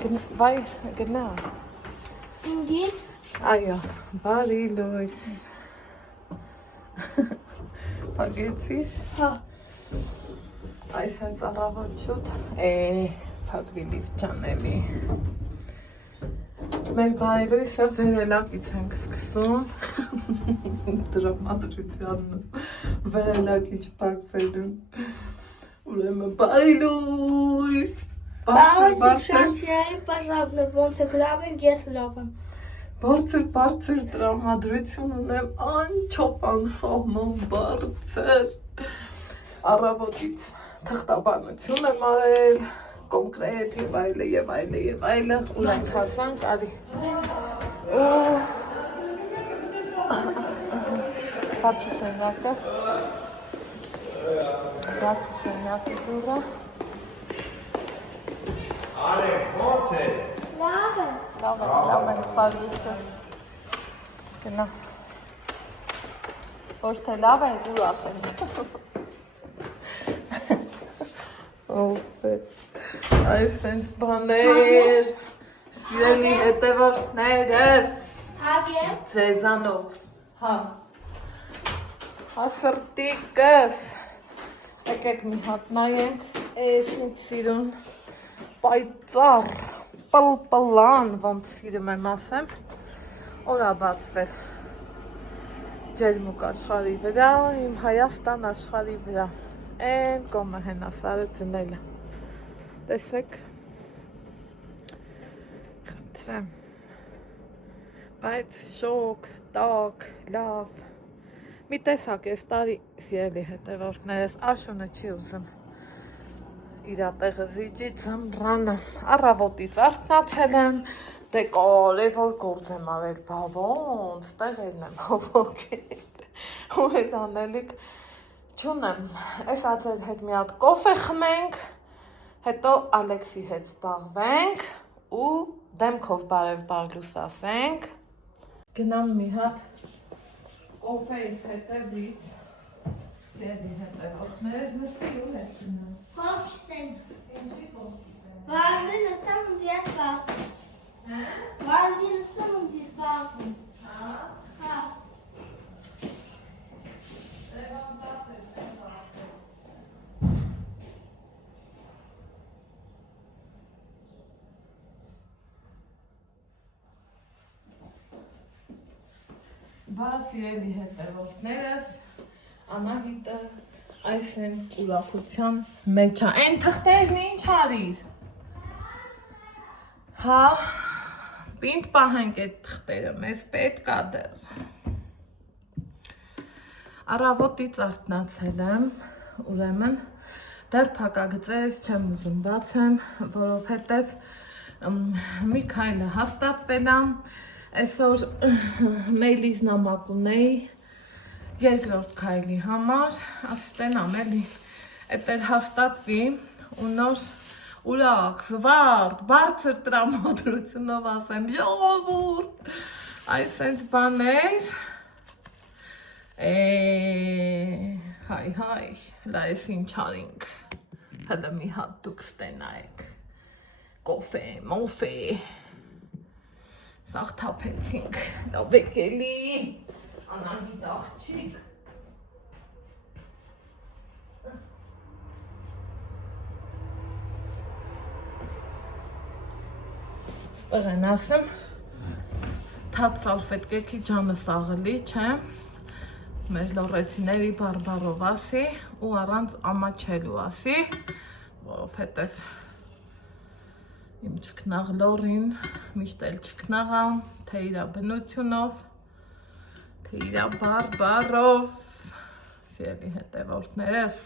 Վայ, գնա։ Ինգին։ Այո, բարի լույս։ Պագեցիր։ Հա։ Այս հենց առավոտ շուտ փակվի լիֆտ ճանելի։ Մեր բարի լույսը վերելակից ենք սկսում։ Դրամատրությանն վերելակիչ փակվելուն։ Ուրեմն բարի լույս։ Բարձր շանչիայի բաժանն ոնց է գրավել, ես լավ եմ։ Բարձր տրամադրություն ունեմ, անչոպ անսահման բարձր։ Առավոտից թղթաբանություն եմ արել, կոնկրետ եւ այլը, ունենք հասանք, արի։ Բացի սենյակը դուռը։ Ալեքս, ո՞նց է։ Լավ է։ Լավ, պարզիստը։ Գնա։ Ոչ թե լավ ենք, ուրախ ենք։ Ով է։ Այս ենք բաներ, սիրելի հետևորդներս, ձեզանով, հա, ասրտիկս, եկեք մի հատ նայենք, ես ինձ սիրուն, պայծառ, պլպլան, ոնց սիրում եմ ասեմ, օր ա բացվել, ջերմուկ աշխարհի վրա, իմ Հայաստան աշխարհի վրա, են կոմը հենասարը ձնելը, տեսեք, խնդրեմ, բայց շոկ, տակ, լավ, մի տեսակ ես տարի սիրելի հետևորդներս, Աշունը չի ուզում իրա տեղը զիջի ձմռանը, առավոտից արթնացել եմ, դե կարևոր գործ եմ արել, բա ոնց, տեղերն եմ հովոքել, ու էլ անելիք չունեմ, այս ածեր հետ մի հատ կոֆե խմենք, հետո Ալեքսի հետ զբաղվենք ու դեմքով բարև լուսասենք, գնամ մի հատ կոֆեիս հետևից, սիրելի հետևորդներս, նստի ու հետ գնամ։ Հոգիս են։ Ինչի կողքիս եմ։ Վարանդին նստամ ու դիաս բաղվում։ Հա? Վարանդին նստամ ու դիաս բաղվում։ Հա? Հա։ Բաց սիրելի հետևորդներս, Անահիտը այս են ուրախության մեջ է, են թղթերն ինչ արիր, հա, պինդ պահենք այդ թղթերը, մեզ պետք ա դեռ, առավոտից արթնացել եմ, ուրեմն, դեռ փակագծերս չեմ ուզում բացեմ, որովհետև մի քայլը հաստատվել եմ, այսօր մեյլից նամակ ունեի երկրորդ քայլի համար, ասպենամ էլի, էդ էլ հաստատվի ու նոր ուրախ, զվարդ, բարձր տրամադրությունով ասեմ, ժողովուրդ, այսենց բաներ, հայ, հլա ես ինչ արինք, հլա մի հատ դուք ստենայեք, կոֆե, մոֆե, սաղ թապեցինք, լավ եկելի, Անահիտ աղջիկ, ստեղ են ասեմ, թաց սալֆետկեքի ջանը սաղելի չէ, մեր լորեցիների բարբարով ասի ու առանց ամաչելու ասի, որովհետև իմ չքնաղ լորին միշտ էլ չքնաղա, թե իրա բնությունով, թե իրա բարբարով, սիրելի հետևորդներս,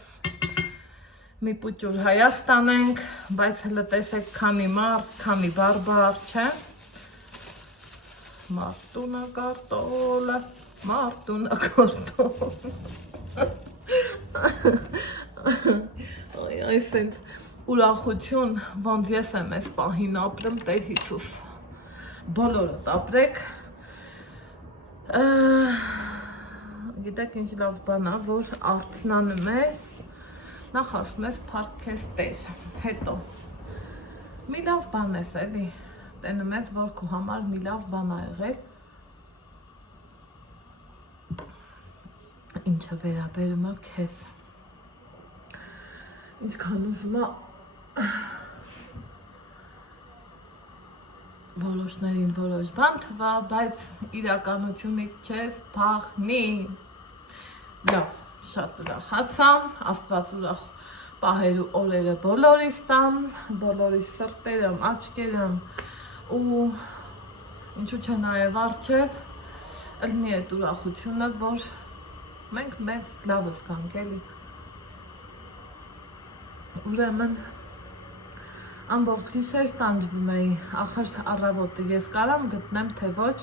մի պուճուր Հայաստան ենք, բայց հլը տեսեք քանի մարս, քանի բարբար, չէ, մարդունը կարտոլը, այս ենք ուրախություն, ոնց ես եմ ես պահին ապրեմ, Տեր Հիսուս, բոլորդ ապրեք, գիտեք ինչ լավ բան է, որ արթնանում ես, նախ ասում ես փառք քեզ Տեր, հետո մի լավ բան ես էլի, տենում ես, որ քո համար մի լավ բան ա եղել, ինչը վերաբերում է քեզ, ինչքան ուզում է որոշներին որոշ բան թվա, բայց իրականությունից չես փախնի, լավ, շատ ուրախացա, Աստված ուրախ պահեր ու օրերը բոլորիս տամ, բոլորիս սրտերում, աչքերում ու ինչու՞ չէ նաև առջև ըլնի այդ ուրախությունը, որ մենք մեզ լավս կանք էլի։ Ուրեմն ամբողջ գիշեր տանջվում էի, ախր առավոտը ես կարամ գտնեմ, թե ոչ,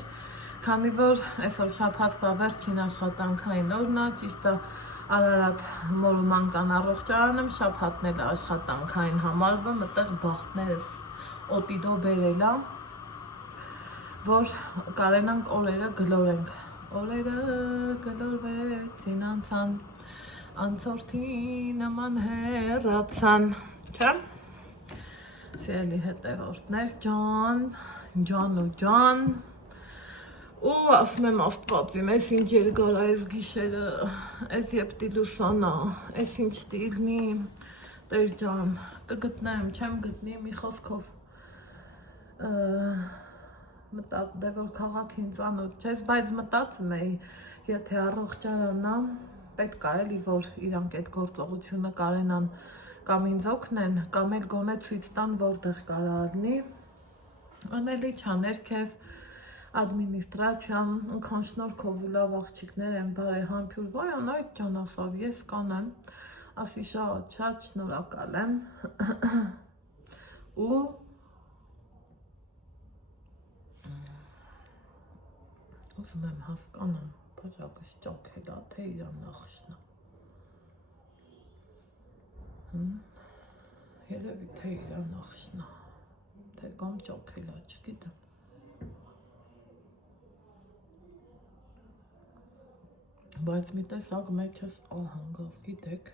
քանի որ այսօր շաբաթվա վերջին աշխատանքային օրն է, ճիշտ է Արարատ մորումանական առողջարանում, շաբաթն էլ աշխատանքային համարվում, այդտեղ բախտներս օտիդո բերել է, որ կարենանք օրերը գլորենք։ Օրերը գլորվեցին անցան, անցորդի նման հեռացան, չէ՞։ Սիրելի հետևորդներ ջան, ջան ու ջան, ու ասում եմ Աստվածի, ես ինչ երկար է այս գիշերը, այս երբ տիլուսանա, այս ինչ տիլնի, Տեր ջան, կգտնեմ, չեմ գտնի, մի խոսքով դե որ քաղաքին ծանոթ չես, բայց մտածում էի, եթե առողջարանա, պետք է էլի, որ իրանք այդ գործողությունը կարենան կամ ինձ օգնեն, կամ էլ գոնե ցույց տան, որտեղ կարա լինի, անելի չա ներքև ադմինիստրացիան, ընքան շնորհքով ու լավ աղջիկներ են բարեհամբույր, վայ անայդ ջան ասավ, ես կանեմ, ասի շատ շնորհակալ եմ ու ուզում եմ հասկանամ, բաժակս ճոքել է, թե իրան նախշնա։ Երևի թե իրան նախշնա, թե կամ ճոքել է, չգիտեմ։ Բայց մի տեսակ մեջս ահանգավ, գիտեք,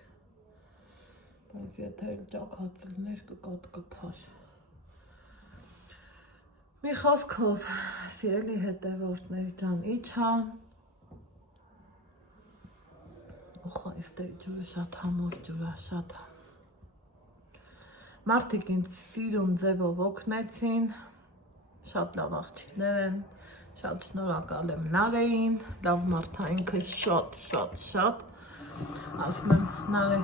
բայց եթե էլ ճակած լներ կկատկթար։ Մի խոսքով, սիրելի հետևորդներ ջան, իջա, ուխա, իստե ջուրը շատ համոր ջուրա, շատ մարդիկ ինձ սիրուն ձևով օգնեցին, շատ լավ աղջիկներ են, շատ շնորհակալ եմ Նարեին, լավ մարդ է ինքը շատ, ասում եմ Նարե,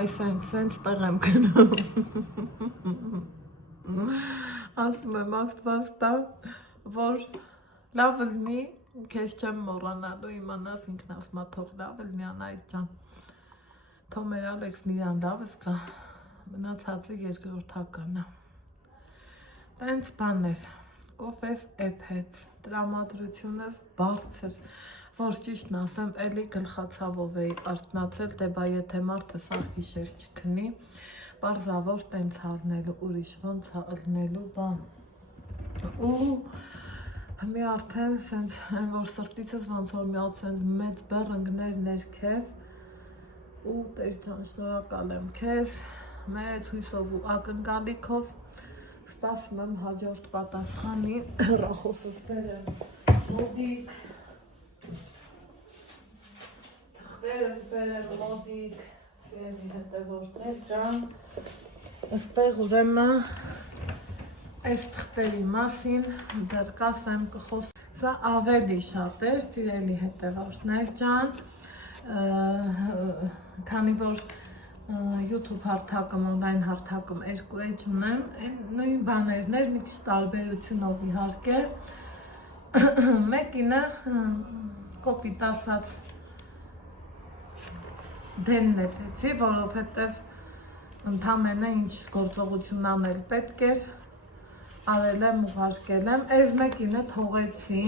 այս այնց տեղ եմ գնում, ասում եմ Աստված տա, որ լավ լինի, քեզ չեմ մոռանալու, իմանաս ինքն ասում է թող լավ լինի Անահիտ ջան, թող մեր Ալեքսն իրան լավս կա, մնացածը երկրորդականը, տենց բաներ, կոֆես էփեց, տրամադրությունս բարձր, որ ճիշտն ասեմ, էլի գլխացավով էի արթնացել, դե բա եթե մարդը սաղ գիշեր չքնի, պարզավոր տենց առնելու, ուրիշ ոնց է ըլնելու բան, ու մի արդեն սենց, որ սրտիցս ոնց որ միած սենց մեծ բեռնգներ ներքև, ու Տեր ջան շնորհակալ եմ քեզ, մեծ հույսով ու ակնկալիքով, սպասում եմ հաջորդ պատասխանի, հեռախոսս բերեմ մոդիկ, թղթերս բերեմ մոդիկ, սիրելի հետևորդներ ջան, այստեղ ուրեմն այս թղթերի մասին դեռ կասեմ կխոսեմ, սա ավելի շատ էր, սիրելի հետևորդներ ջան, քանի որ YouTube հարթակում, օնլայն հարթակում երկու էջ ունեմ, նույն բաներն էր, մի քիչ տարբերությունով իհարկե, մեկինը կոպիտ ասած դեմն նետեցի, որովհետև ընդամենը ինչ գործողություն անել պետք էր, արել եմ, ուղարկել եմ, այս մեկինը թողեցի,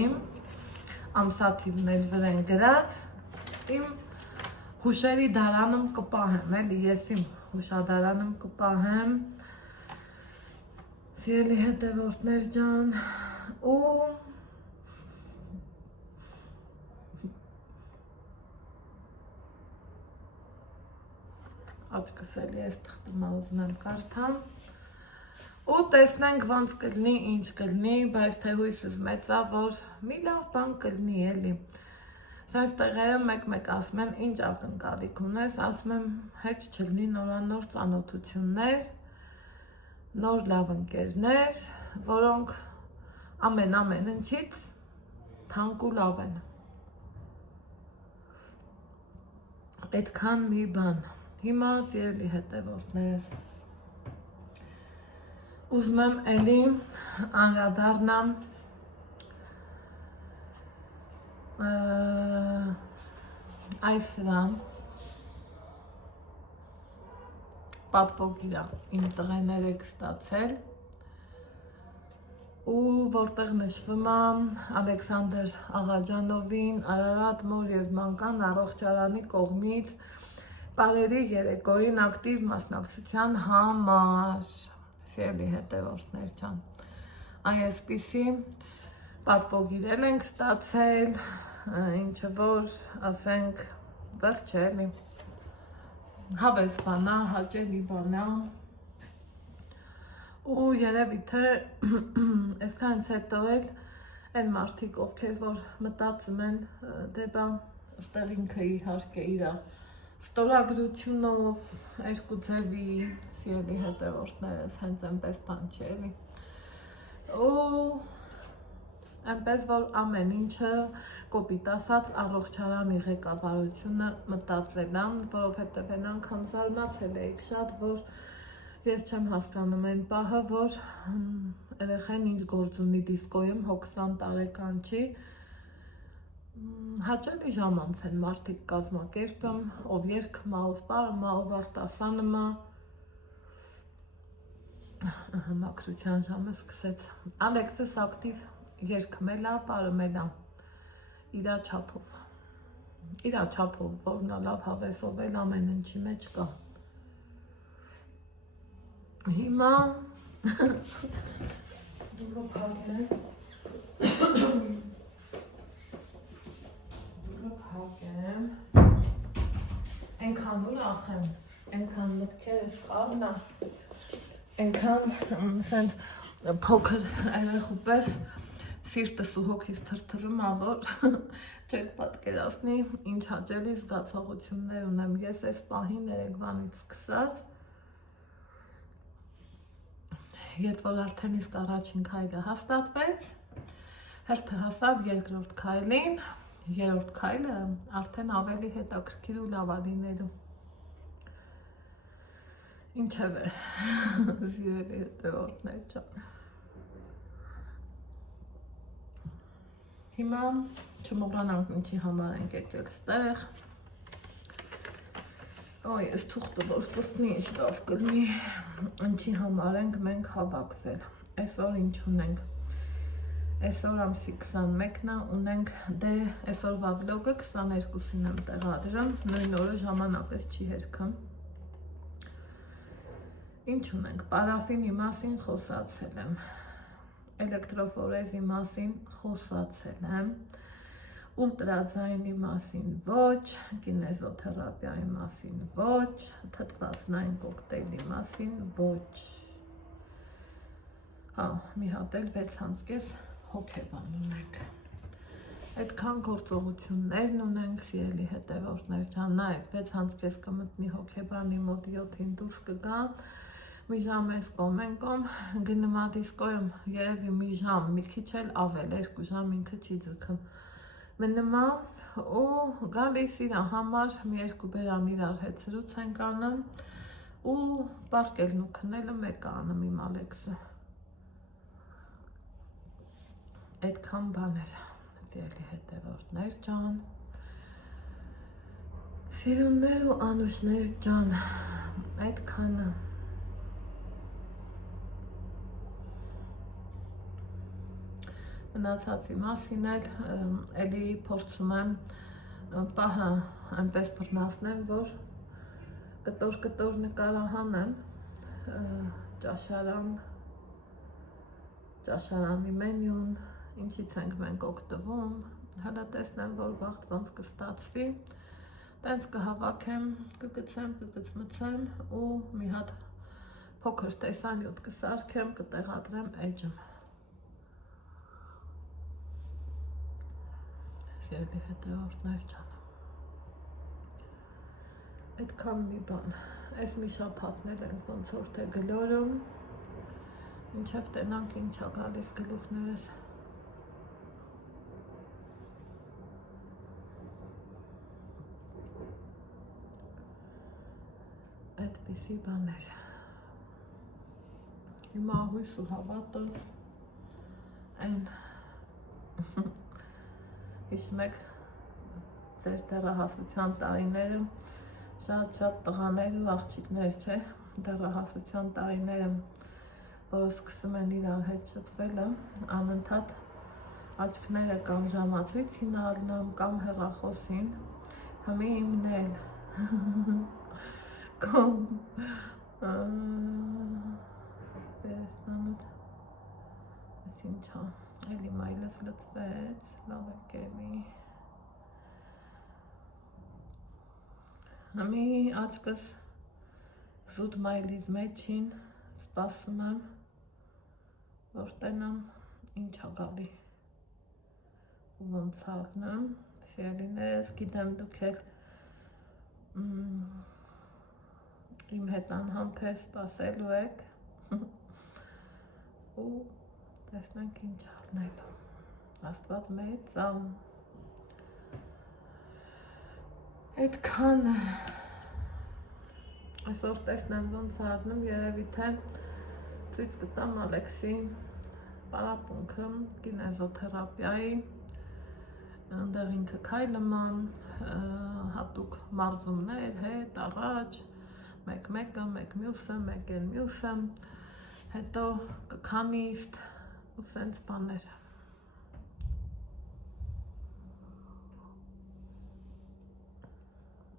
ամսաթիվն էլ վրեն գրած, իմ հուշերի դարանում կպահեմ, էլի ես իմ հուշադարանում կպահեմ, սիրելի հետևորդներ ջան, ու աչքս էլի ես թղթումա ուզում եմ կարդամ, Ու տեսնենք ոնց կլինի, ինչ կլինի, բայց թե հույսս մեծ է, որ մի լավ բան կլինի էլի։ Սենց տեղերը մեկ-մեկ ասում են, ինչ ակնկալիք ունես, ասում եմ, հետ չլինի նորանոր ծանոթություններ, նոր լավ ընկերներ, որոնք ամեն ինչից թանկ ու լավ են։ Այդքան մի բան։ Հիմա սիրելի հետևորդներս, ուզում եմ էլի անդրադառնամ այս սրան պատվոգիրա իմ տղեներ եք ստացել ու որտեղ նշվում է Ալեքսանդր Աղաջանովին Արարատ մոր և մանկան առողջարանի կողմից պարերի երեկոյին ակտիվ մասնակցության համար, սիրելի հետևորդներ ջան, այսպիսի պատվոգիրել ենք ստացել, ինչը որ ասենք վերջ է էլի, հավես բանա, հաճելի բանա ու երևի թե այսքանից հետո էլ այն մարդիկ, ովքեր որ մտածում են դեպա ստեղ ինքը իհարկե իրա ստորագրությունով երկու ձևի սիրելի հետևորդներս հենց այնպես բան չի էլի ու այնպես որ ամեն ինչը կոպիտ ասած առողջարանի ղեկավարությունը մտածել է, որովհետև այն անգամ զարմացել էիք շատ, որ ես չեմ հասկանում այն պահը, որ երեխան ինչ գործ ունի դիսկոյում, հո 20 տարեկան չի, հաճելի ժամանց են մարդիկ կազմակերպում, ով երգում է, ով պարում է, ով արտասանում է, մաքրության ժամը սկսեց, Ալեքսս ակտիվ երգմել է, պարմել է, իրա չափով, որ նա լավ հավեսով էլ ամեն ինչի մեջ կա, հիմա դուրը փակեմ, ենքան ուրախ եմ, ենքան մտքերս խաղն է, ենքան սենց փոքր երեխու պես սիրտս ու հոգիս թրթռում է, որ չեք պատկերացնի, ինչ հաճելի զգացողություններ ունեմ, ես այս պահին երեկվանից սկսած, երբ որ արդեն իսկ առաջին քայլը հաստատվեց, հերթը հասավ երկրորդ քայլին, երրորդ քայլը արդեն ավելի հետաքրքիր ու լավ է լինելու։ Ինչևէ, սիրելի հետևորդներ ջան։ Հիմա չմոռանանք ինչի համար ենք եկել ստեղ։ Ոյ, ես թուղթը որ տեսնի ինչ լավ կլինի, ինչի համար ենք մենք հավաքվել, այսօր ինչ ունենք, այսօր ամսի 21-ն է, ունենք, դե այսօրվա վլոգը 22-ին եմ տեղադրում, նույն օրը ժամանակս չի հերքում, ինչ ունենք, պարաֆինի մասին խոսացել եմ, էլեկտրոֆորեզի մասին խոսացել եմ, ուլտրաձայնի մասին ոչ, կինեզոթերապիայի մասին ոչ, թթվածնային կոկտեյլի մասին ոչ, մի հատ էլ 6.5 հոգեբան ունենք, այդքան գործողություններն ունենք, սիրելի հետևորդներ ջան, նայեք 6.5 կմտնի հոգեբանի մոտ 7-ին դուրս կգա, մի ժամ ես կոմենկոմ, գնում ա դիսկոյում, երևի մի ժամ, մի քիչ էլ ավել, 2 ժամ ինքը չի ձգում, մնում է ու գալիս իրա համար մի երկու բերան իրար հետ զրույց ենք անում ու պարկելն ու քնելը մեկ անում իմ Ալեքսը, այդքան բաներ, սիրելի հետևորդներ ջան, սիրուններ ու անուշներ ջան, այդքանը մնացածի մասին էլ էլի փորձում եմ պահը այնպես բռնացնեմ, որ կտոր նկարահանեմ ճաշարանի մենյուն, ինչից ենք մենք օգտվում, հələ տեսնեմ, որ վաղ ոնց կստացվի, տենց կհավաքեմ, կգցեմ ու մի հատ փոքր տեսանյութ կսարքեմ, կտեղադրեմ էջում։ Սիրելի հետևորդներ ջան, այդքան մի բան, այս մի շաբաթներ ենք ոնց որ թե գլորում, մինչև տենանք ինչ ա գալիս գլուխներս։ Այդպիսի բաներ։ Հիմա հույս ու հավատը այն հիշում եք ձեր դեռահասության տարիները, շատ տղաներ ու աղջիկներ, չէ, դեռահասության տարիները, որ սկսում են իրար հետ շփվելը, անընդհատ աչքները կամ ժամացույցին առնում, կամ հեռախոսին, համի իմն էլ, կամ բերեսնանոտ, ես ինչա, էլի մայլս լծվեց, լավ եք էլի, համի աչկս զուտ մայլիզ մեջին սպասում եմ, որ տենամ ինչ ա գալի ու ոնց ալնեմ, սիրելիներս, գիտեմ դուք էլ իմ հետ անհամբեր սպասելու եք ու տեսնենք ինչ ալնելու, Աստված մեծ ամ, այդքան այսօր տեսնեմ ոնց ալնում, երևի թե ցույց կտամ Ալեքսի պարապունքը կինեզոթերապիայի, այնտեղ ինքը քայլում է, հատուկ մարզումներ հետ, առաջ, մեկ-մեկը, մեկ մյուսը, մեկ էլ մյուսը, հետո կքանիստ ու սենց բաներ։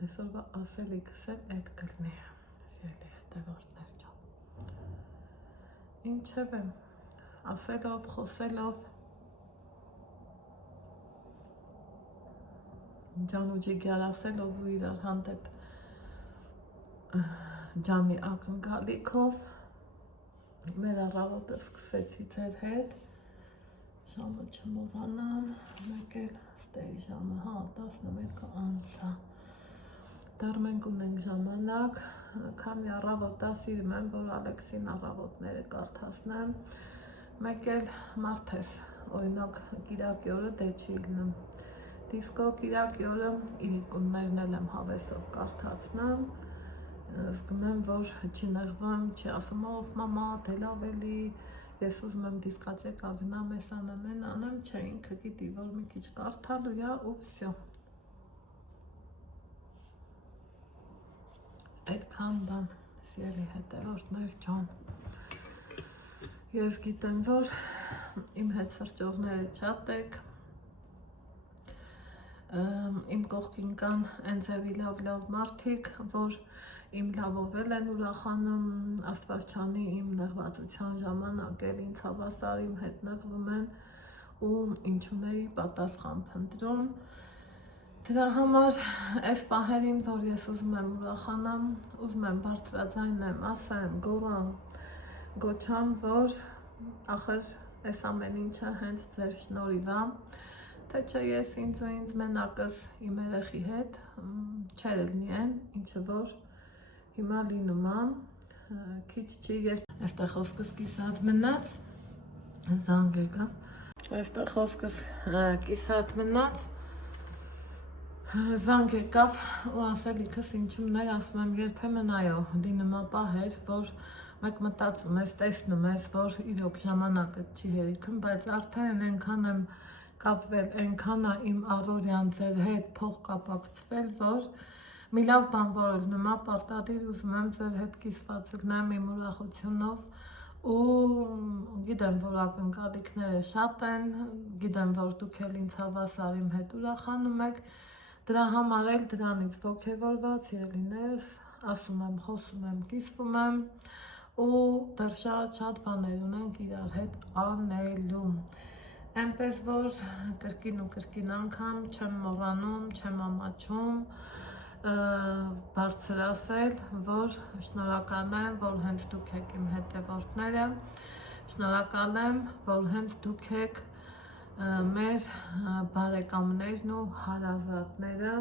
Այսօրվա ասելիքս էլ այդ կլինի, սիրելի հետևորդներ ջան։ Ինչև եմ, ասելով, խոսելով, ջան ու ջիգար ասելով ու իրար հանդեպ ջանի ակնկալիքով, մեր առավոտը սկսեցի ձեր հետ, ժամը չմոռանամ, մեկ էլ ստեի ժամը, 11 անցա, դեռ մենք ունենք ժամանակ, քանի առավոտա սիրում եմ, որ Ալեքսին առավոտները կարդացնեմ, մեկ էլ մարդ ես, օրինակ կիրակի օրը դե չի լինում, դիսկո կիրակի օրը իրիկուններն էլ եմ հավեսով կարդացնեմ, զգում եմ, որ չի նեղվում, չի ասում, ով մամա, դե լավ էլի, ես ուզում եմ դիսկոտեկա գնամ, ես անեմ, չէ, ինքը գիտի, որ մի քիչ կարդալու ա ու վсё։ Այդքան բան, սիրելի հետևորդներ ջան, ես գիտեմ, որ իմ հետ սրճողները շատ եք, իմ կողքին կան այնձևի լավ մարդիկ, որ իմ լավով էլ են ուրախանում, Աստված չանի իմ նեղվածության ժամանակ էլ ինձ հավասար իմ հետ նեղվում են ու ինչուների պատասխան փնտրում, դրա համար այս պահերին, որ ես ուզում եմ ուրախանամ, ուզում եմ բարձրաձայնեմ, ասեմ, գոռամ, գոչամ, որ ախր այս ամեն ինչը հենց ձեր շնորհիվ ա, թե չէ ես ինձ մենակս իմ երեխի հետ չեր լինի են, ինչը որ հիմա լինում ա, քիչ չի երբ այստեղ խոսքս կիսատ մնաց, զանգ եկավ, այստեղ խոսքս կիսատ մնաց, զանգ եկավ ու ասելիքս ինչումներ ասում եմ երբեմն այո, լինում ա պահեր, որ մեկ մտածում ես, տեսնում ես, որ իրոք ժամանակը չի հերիքում, բայց արդեն այնքան եմ կապվել, այնքան ա իմ առօրյան ձեր հետ փոխկապակցվել, որ մի լավ բան որ լինում ա, պարտադիր ուզում եմ ձեր հետ կիսված լինեմ իմ ուրախությունով ու գիտեմ, որ ակնկալիքները շատ են, գիտեմ, որ դուք էլ ինձ հավասար իմ հետ ուրախանում եք, դրա համար էլ դրանից ոգևորված ելիներս ասում եմ, խոսում եմ, կիսվում եմ ու դեռ շատ բաներ ունենք իրար հետ անելու, այնպես որ կրկին ու կրկին անգամ չեմ մոռանում, չեմ ամաչում, բարձր ասել, որ շնորհակալ եմ, որ հենց դուք եք իմ հետևորդները, շնորհակալ եմ, որ հենց դուք եք մեր բարեկամներն ու հարազատները,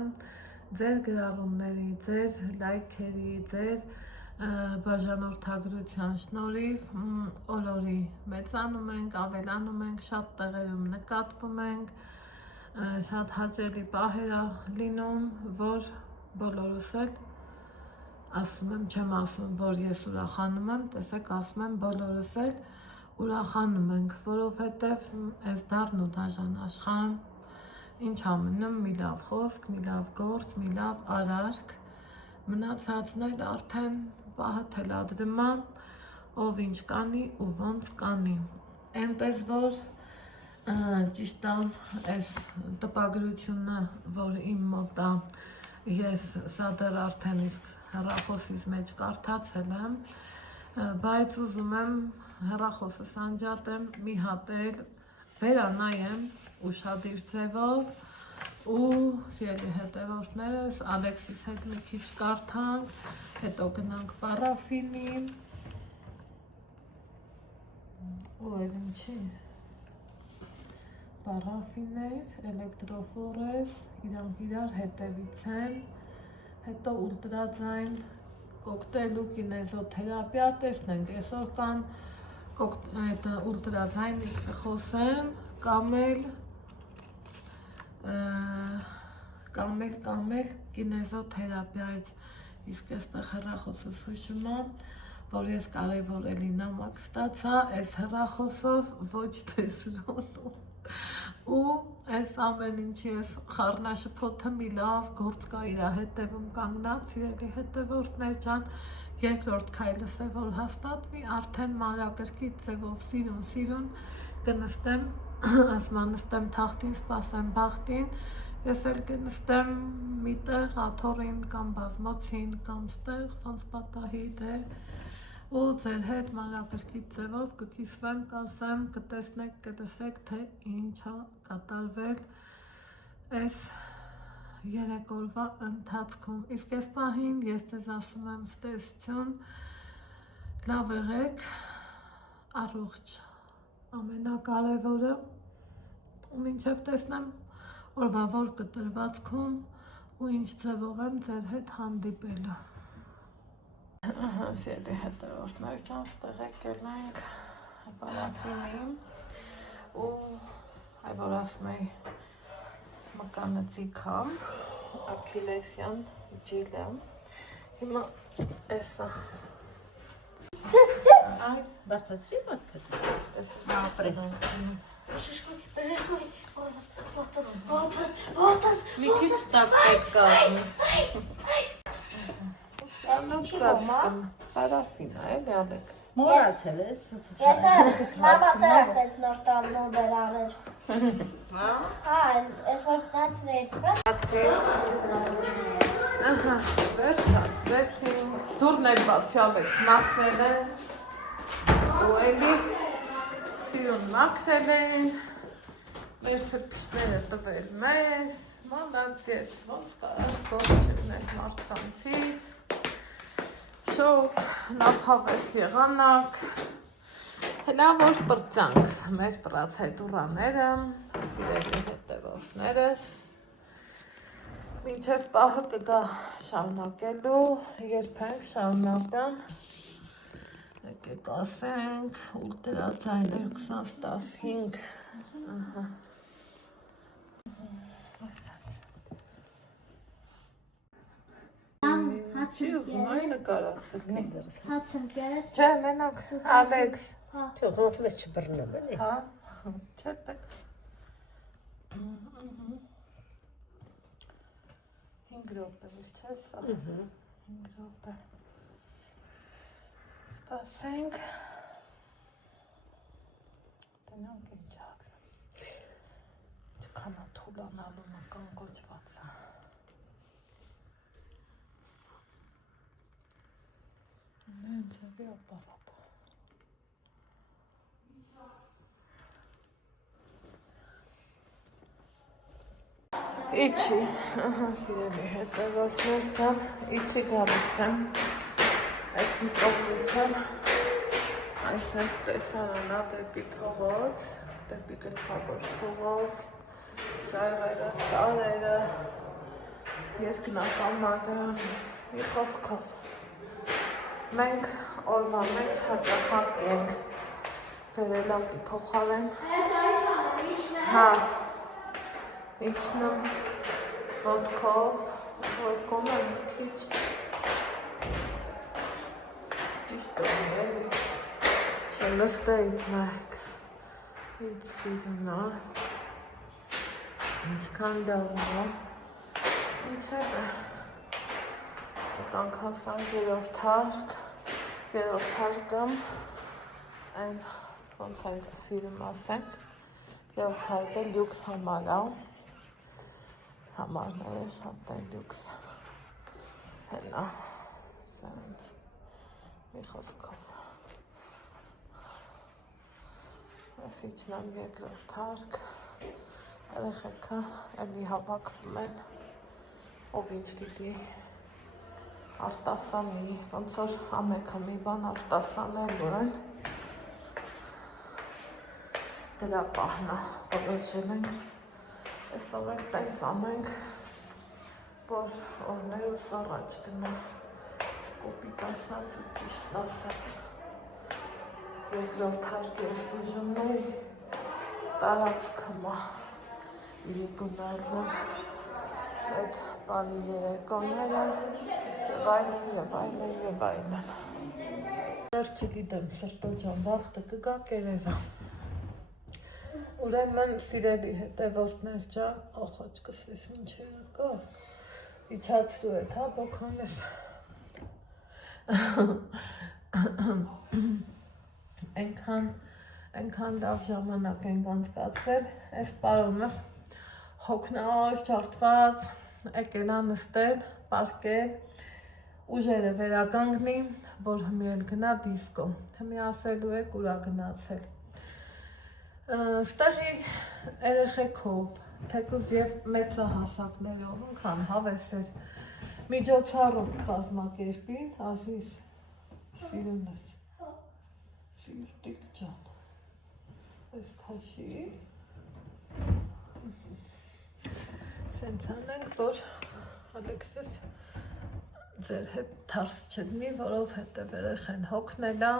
ձեր գրառումների, ձեր լայքերի, ձեր բաժանորդագրության շնորհիվ օրորի մեծանում ենք, ավելանում ենք, շատ տեղերում նկատվում ենք, շատ հաճելի պահեր է լինում, որ բոլորս էլ ասում եմ, չեմ ասում, որ ես ուրախանում եմ, տեսեք, ասում եմ, բոլորս էլ ուրախանում ենք, որովհետև այս դառն ու դաժան աշխարհում ինչ ամնում, մի լավ խոսք, մի լավ գործ, մի լավ արարք, մնացածն էլ արդեն պահը թելադրում է, ով ինչ կանի ու ոնց կանի, այնպես որ ճիշտ է, այս տպագրությունը, որ իմ մոտ է, ես սա դեռ արդեն իսկ հեռախոսիս մեջ կարդացել եմ, բայց ուզում եմ հեռախոսս անջատեմ, մի հատ էլ վերանայեմ ուշադիր ձևով ու սիրելի հետևորդներս Ալեքսիս հետ մի քիչ կարդանք, հետո գնանք պարաֆինին ու էլ ինչի պարաֆիներ, էլեկտրոֆորես, իրանք իրար հետևից են, հետո ուլտրաձայն կոկտեյլ ու կինեզոթերապիա տեսնենք, այսօր կամ ուլտրաձայնից կխոսեմ, կամ էլ կինեզոթերապիայից, իսկ այստեղ հեռախոսս հուշում եմ, որ ես կարևոր էլի նամակ ստացա, այս հեռախոսով ոչ տեսրոնում ու այս ամեն ինչի ես խառնաշփոթը մի լավ գործ կա իրա հետևում կանգնած, սիրելի հետևորդներ ջան, երկրորդ քայլս է, որ հաստատվի, արդեն մանրակրկիտ ձևով սիրուն կնստեմ, ասма նստեմ թախտին, սպասեմ բախտին, ես էլ կնստեմ մի տեղ աթոռին կամ բազմոցին կամ ստեղ ոնց պատահի դե ու ձեր հետ մանրակրկիտ ձևով կկիսվեմ, կասեմ, կտեսնեք, կտեսեք, թե ինչ է կատարվել այս 3 օրվա ընթացքում, իսկ այս պահին ես ձեզ ասում եմ ստեսություն, լավ եղեք, առողջ, ամենակարևորը ու մինչև տեսնեմ օրվա որ կտրվածքում ու ինչ ձևով եմ ձեր հետ հանդիպելը։ Սիրելի հետևորդներ ջան, ստեղ եկել ենք պարաֆինին ու որ ասում էի մկանեցիքա, աքիլեսյան ջիլը, հիմա էսա այ բացացրի ոտքդ, ապրես, մի քիչ տակ պետք կազմի Պարաֆին է, էլի Ալեքս մորացել ես Ես մամասեր ասեց նոր տալ նոբեր աներ ես որ կնացն էի վերջացվեցինք, դուրն էլ բացի Ալեքս մաքսել է ու էլի սիրուն մաքսել են, մեր սրբիչները տվել մեզ, մանդացիեց, ոնց կարած գործերներ մարդկանցից, շոկ, լավ հավես եղանակ, հենա որ պրծանք մեր պրացեդուրաները, սիրելի հետևորդներս, մինչև պահը կգա շարունակելու, երբենք շարունական, եկեք ասենք, ուլտրաձայն 2015, Չի ուզում այն նկարացել Հացն կես Չէ, մենակ Ալեքս Չէ, ոնց մեզ չբռնեմ, էլի Հա, չէ պետք 5 րոպե չէ սա 5 րոպե Սպասենք Տնանք ինչ ակրը Չքանա թուլանալու մկան կոչված է Նենցավի ապարատ Իչի, ահա սիրելի հետևորդներ ջան, իչի գալիս եմ, այս մի կողմից էլ, այսենց տեսարանա դեպի փողոց, դեպի գլխավոր փողոց, ճայռերը, սարերը, երկնակամարը, մի խոսքով։ Մենք օրվա մեջ հաճախակ ենք գրելակի փոխարեն, հա, իջնում ոտքով, որկում եմ քիչ ճիշտ եմ էլի, նստեիք նայք, ինչ սիրուն է, ինչքան լավն է, ինչև է, կանք հասան երրորդ հարկում, այն ոնց այն սիրում ասենք, երրորդ հարկը լյուքս համար է, համարները շատ են լյուքս, հենա, սենց, մի խոսքով, ես իջնամ երկրորդ հարկ, երեխեքը էլի հավաքվում են, ով ինչ գիտի արտասանի, ոնց որ ամեքը մի բան արտասանելու են, դրա պահնա, որոշել ենք, այսօր էլ տենց անենք, որ օրներուս առաջ գնամ, կոպիտ ասած ու ճիշտ ասած, երկրորդ հարկի ես բուժումների տարածքը մա, իրիկունալվում, այդ բարի երեկոները, և այլն։ Դեռ չգիտեմ, սրտո ջան, վաղտը կգա կերևա։ Ուրեմն սիրելի հետևորդներ ջան, ախաչկս ես ինչ եկավ, իջացրու էդ, հա, բոքան ես։ Այնքան լավ ժամանակ ենք անցկացրել, այս պարոնս հոգնած, ջարդված, եկել ա նստել, պարկել, ուժերը վերականգնի, որ հմի էլ գնա դիսկո, հմի ասելու եք ուրա գնացել։ Ստեղի երեխեքով, թեկուզ և մեծահասակներով, ընքան հավես էր, միջոցառում կազմակերպի, ազիզ, սիրունս, սիրտիկ ջան, այս թաշի, սենց անենք, որ Ալեքսիս ձեր հետ թարս չդնի, որով հետև երեխեն հոգնելա,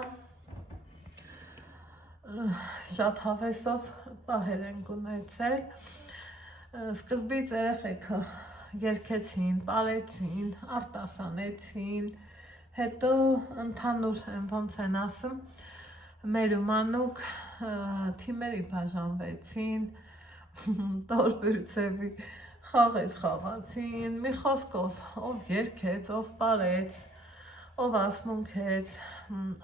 շատ հավեսով պահեր ենք ունեցել, սկզբից երեխեքը երգեցին, պարեցին, արտասանեցին, հետո ընդհանուր ոնց են ասում, մեր ու մանուկ թիմերի բաժանվեցին, տարբեր խաղեր խաղացին, մի խոսքով, ով երգեց, ով պարեց, ով ասմունքեց,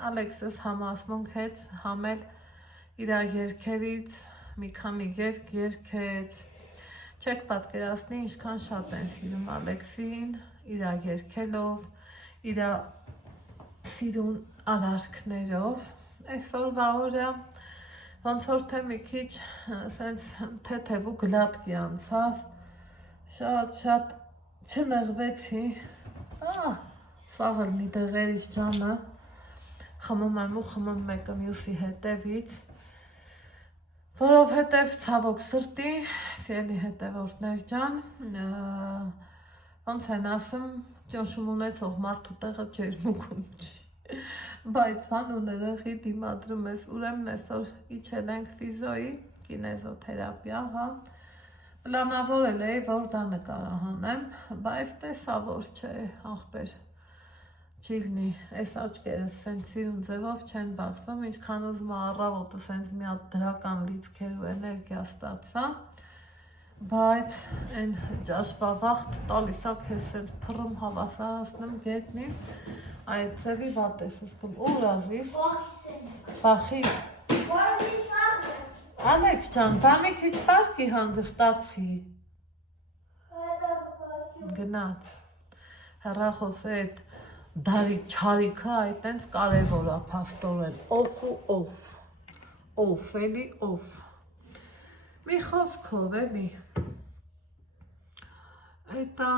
Ալեքսս համ ասմունքեց, համ էլ իր երգերից մի քանի երգ երգեց, չեք պատկերացնի ինչքան շատ են սիրում Ալեքսին, իր երգելով, իր սիրուն արարքներով, այսօրվա օրը ոնց որ թե մի քիչ սենց թեթև ու գլատկի անցավ, շատ չնեղվեցի, սաղր մի դեղերից ջանը, խմում եմ ու խմում մեկը մյուսի հետևից, որովհետև ցավոք սրտի, սիրելի հետևորդներ ջան, ոնց են ասում, ճնշում ունեցող մարդու տեղը ջերմուկում չի, բայց հանուն երեխի դիմադրում ես, ուրեմն այսօր իջել ենք ֆիզոյի, կինեզոթերապիա, հա, պլանավորել էի, որ դա նկարահանեմ, բայց տեսա, որ չէ, ախպեր, չի լինի, այս աչկերս սենց սիրուն ձևով չեն բացվում, ինչքան ուզում առավոտը սենց մի հատ դրական լիցքեր ու էներգիա ստացա, բայց այն ջաշվավախտ տալիս ա քեզ սենց փռում հավասարացնում գետնին, այդ ձևի վատ ես զգում, ուր ազիս, բախի, Ալեքս ջան, բա մի քիչ պարկի հանգստացի, գնաց, հեռախոս այդ դարի չարիքը այդ ենց կարևոր է փաստորեն, օֆ ու օֆ, էլի օֆ, մի խոսքով էլի, Հետա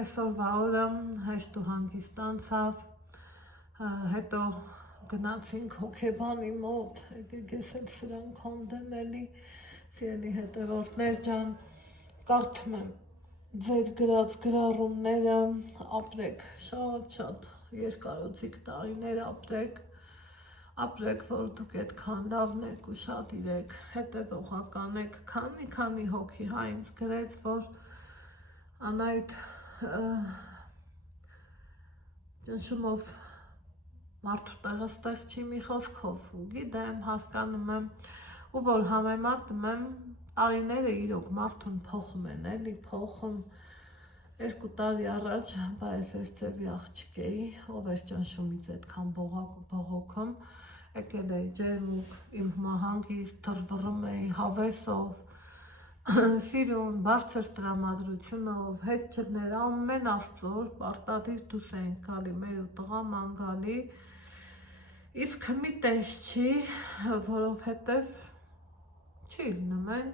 այսօրվա օրը հեշտ ու հանգիստ անցավ, հետո գնացինք հոգեբանի մոտ, եկեք էլ սրանք հանդեմ էլի, սիրելի հետևորդներ ջան, կարդում եմ ձեր գրած գրառումները, ապրեք, շատ երկարոցիկ տարիներ ապրեք, որ դուք այդքան լավն եք ու շատ իրեք, հետևողական եք, քանի հոգի հա ինձ գրեց, որ Անայդ ճնշումով մարդու տեղը ստեղ չի մի խոսքով, գիտեմ, հասկանում եմ, ու որ համեմատում եմ, տարիները իրոք մարդուն փոխում են, էլի փոխում, 2 տարի առաջ բայց ես ձևի աղջիկ էի, ով էր ճնշումից այդքան բողոքում, եկել էի ջերմուկ, իմ հանգիստ թռվռում էի հավեսով, սիրուն, բարձր տրամադրությունով, հետ չներ ամեն աստծոր, պարտադիր դուս ենք գալի, մեր ու տղա մանգալի, իսկ մի տես չի, որովհետև չի լինում են,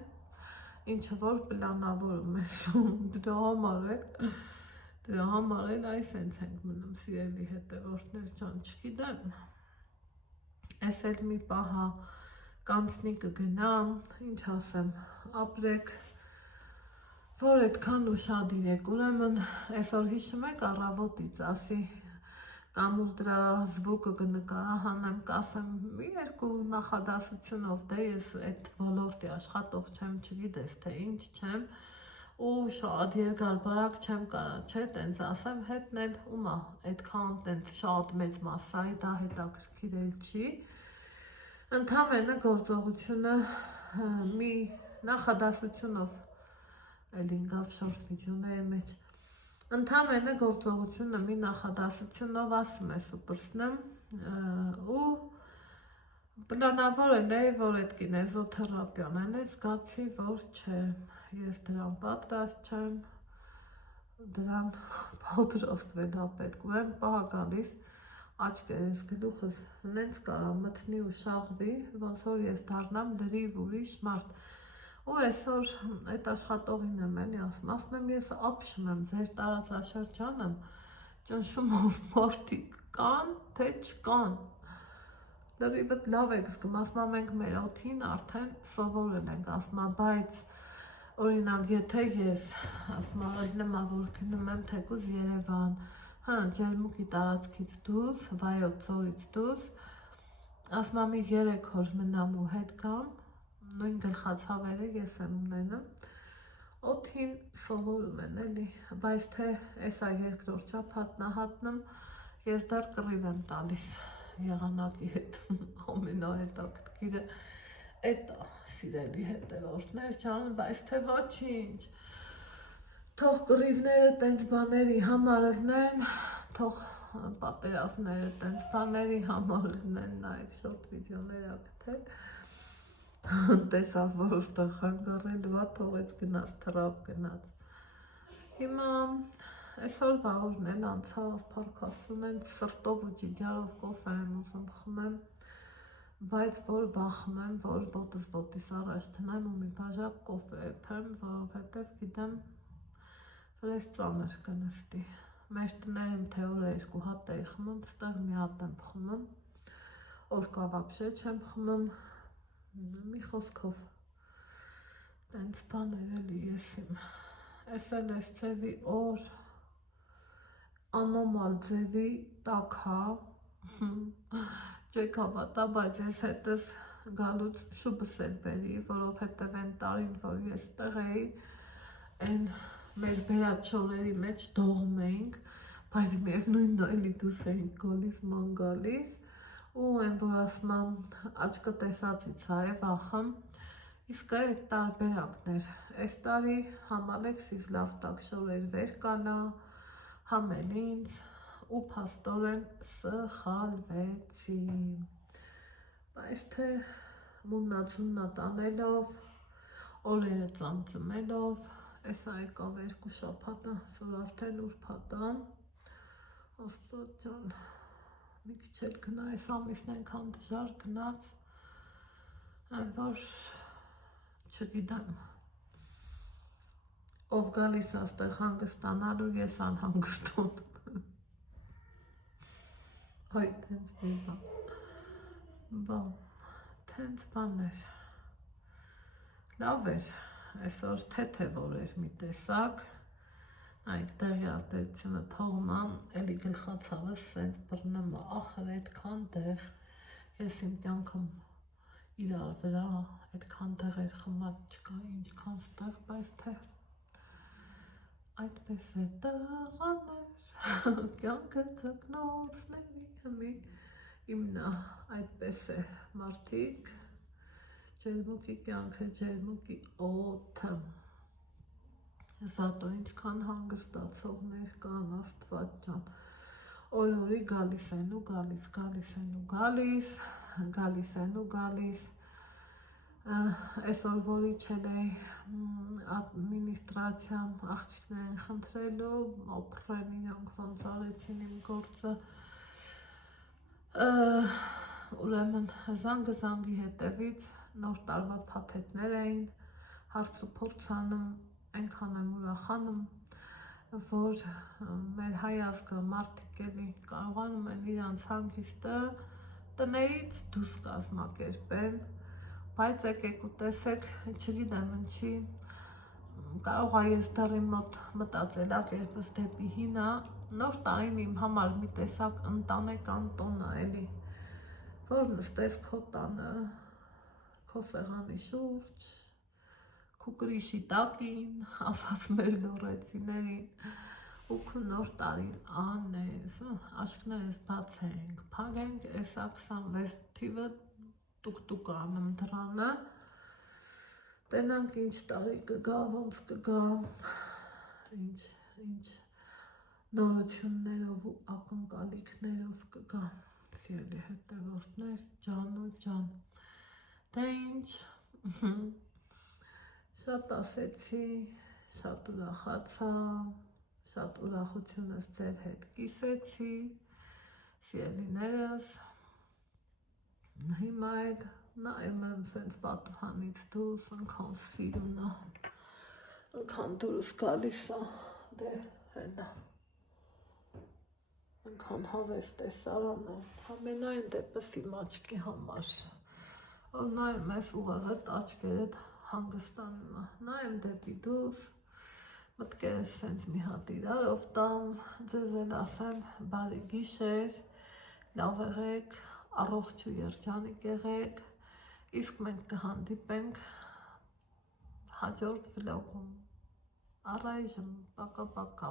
ինչը որ պլանավորում ես, դրա համար էլ այս հենց ենք մնում սիրելի հետևորդներ ջան, չգիտեմ, ես էլ մի պահա կանցնի կգնամ, ինչ ասեմ, ապրեք, որ այդքան ուշադիր եք, ուրեմն այսօր հիշում եք առավոտից ասի, կամ ու դրա զվուկը կնկարահանեմ, կասեմ, մի 2 նախադասությունով, դե ես այդ ոլորտի աշխատող չեմ, չգիտես, թե ինչ չեմ, ու շատ երկար բարակ չեմ կարա, չէ, տենց ասեմ, հետն էլ ումա, այդքան տենց շատ մեծ մասսայի, դա հետաքրքիր էլ չի, ընդամենը գործողությունը մի նախադասությունով, էլ ինգավ շորտ վիդեոների մեջ, ընդամենը գործողությունը մի նախադասությունով ասում ես ու պրսնեմ, ու պլանավորել էի, որ այդ կինեզոթերապիան են, զգացի, որ չէ, ես դրան պատրաստ չեմ, դրան պատրաստվել պետք, ուրեմն պահա գալիս, աչքերս գլուխս նենց կարա մտնի ու շաղվի, ոնց որ ես դառնամ լրիվ ուրիշ մարդ, ու այսօր այդ աշխատողին եմ էլի ասում եմ ես ապշում եմ ձեր տարածաշրջանը, ճնշումով մարդիկ կան, թե չկան, լրիվդ լավ եք զգում, ասում մենք մեր օդին արդեն սովորել ենք, ասում բայց օրինակ եթե ես ասում ելնեմ որ գնում եմ թեկուզ Երևան, ջերմուկի տարածքից դուրս, վայոց ձորից դուրս, ասում մի 3 օր մնամ ու հետ գամ, նույն գլխացավերը ես եմ ունենում, օդին սովորում են էլի, բայց թե էսա երկրորդ չափ հատնեմ, ես դեռ կռիվ եմ տալիս եղանակի հետ, ամենահետաքրքիրը էդ սիրելի հետևորդներ ջան, բայց թե ոչինչ, թող կռիվները տենց բաների համար լինեն, թող պատերազմները տենց բաների համար լինեն, նայեք շորտ վիդեոներ ակթել, տեսավ, որ ստեղ հանգարելու ա, թողեց գնաց, թրավ գնաց, հիմա այսօրվա օրն էլ անցավ, պարքասում են, սրտով ու ջիգարով կոֆե եմ ուզում խմեմ, բայց որ վախում եմ, որ ոտիս առաջ տնեմ ու մի բաժակ կոֆե էփեմ, որովհետև գիտեմ, որ այս ծանր կնստի, մեր տներում թե օրը 2 հատ էի խմում, ստեղ մի հատ եմ խմում, օրկա վաբշե չեմ խմում, մի խոսքով, տենց բաներ էլի ես իմ, ես էլ ես ձևի օր, անոմալ ձևի տակհա, չեք հավատա, բայց ես հետս գալուց շուբս էլ բերի, որովհետև են տարին, որ ես տեղ էի, են մեր բերած շորերի մեջ դողում էինք, բայց միևնույն էլի դուս էինք գալիս ման գալիս, ու են որ ասում եմ աչկը տեսածից է վախում, իսկ այդ տարբերակներ, այս տարի համ Ալեքսիս լավ տակ շորեր վեր կալա, համ էլ ինձ, ու փաստորեն սխալվեցի, բայց թե մուննացուննա տանելով, օրերը ծամծմելով, էսա եկավ 2 շաբաթը, սոր արդեն ուրբաթան, Աստված ջան, մի քիչ էլ գնա, այս ամիսն ենքան դժար գնաց, որ չգիտեմ, ով գալիս աստեղ հանգստանալու, ես անհանգստուն։ Այ տենց մի բան, տենց բաներ, լավ էր, այսօր թեթևոր էր մի տեսակ, այդ տեղի ազդեցությունը թողնամ, էլի գլխացավը սենց բռնեմ, ախր այդքան տեղ, ես իմ կյանքում իրար վրա, այդքան տեղեր խմած չկա, ինչքան ստեղ, բայց թե այդպես է տղաներ, կյանքը ձկնոցների հմի, իմնա, այդպես է մարդիկ, ջերմուկի կյանքը, ջերմուկի օդը, զատո ինչքան հանգստացողներ կան, Աստված ջան, օր-օրի գալիս են ու գալիս, գալիս են ու գալիս, գալիս են ու գալիս, այսօր որիչել է ադմինիստրացիան աղջիկներին խնդրելու, օպրեն իրանք ոնց արեցին իմ գործը, ուրեմն զանգը-զանգի հետևից նոր տարվա փաթեթներ էին, հարցը փորձանում, այնքան եմ ուրախանում, որ մեր հայ ազգը մարդիկ էլի կարողանում են իրանց հանգիստը տներից դուրս կազմակերպեն, բայց եկեք ու տեսեք, չգիտեմ ինչի, կարող է ես դեռ իմ մոտ մտածելակերպս դեպի հինա, նոր տարին իմ համար մի տեսակ ընտանեկան տոն է էլի, որ նստես քո տանը, քո սեղանի շուրջ, քո կրիշի տակին, ասած մեր լոռեցիներին, ու քո նոր տարին անես, աշկներս բացենք, փագենք էսա 26 թիվը տուկ-տուկ անեմ դրանը, տենանք ինչ տարի կգա, ոնց կգա, ինչ նորություններով ու ակնկալիքներով կգա, սիրելի հետևորդներ, ջան ու ջան, դե ինչ, շատ ասեցի, շատ ուրախացա, շատ ուրախությունս ձեր հետ կիսեցի, սիրելիներս, հիմա էլ նայում եմ սենց պատուհանից դուրս, ընքան սիրունը, ընքան դուրս գալիս է, դե հենա, ընքան հավես տեսարանը, համենայն դեպս իմ աչքի համար, որ նայում ես ուղեղդ աչքերդ հանգստանում է, նայում դեպի դուրս, մտքերս սենց մի հատ իրարով տամ, ձեզ էլ ասեմ բարի գիշեր, լավ եղեք, առողջ ու երջանիկ եղեք, իսկ մենք կհանդիպենք հաջորդ վլոգում, առայժմ, պակա-պակա։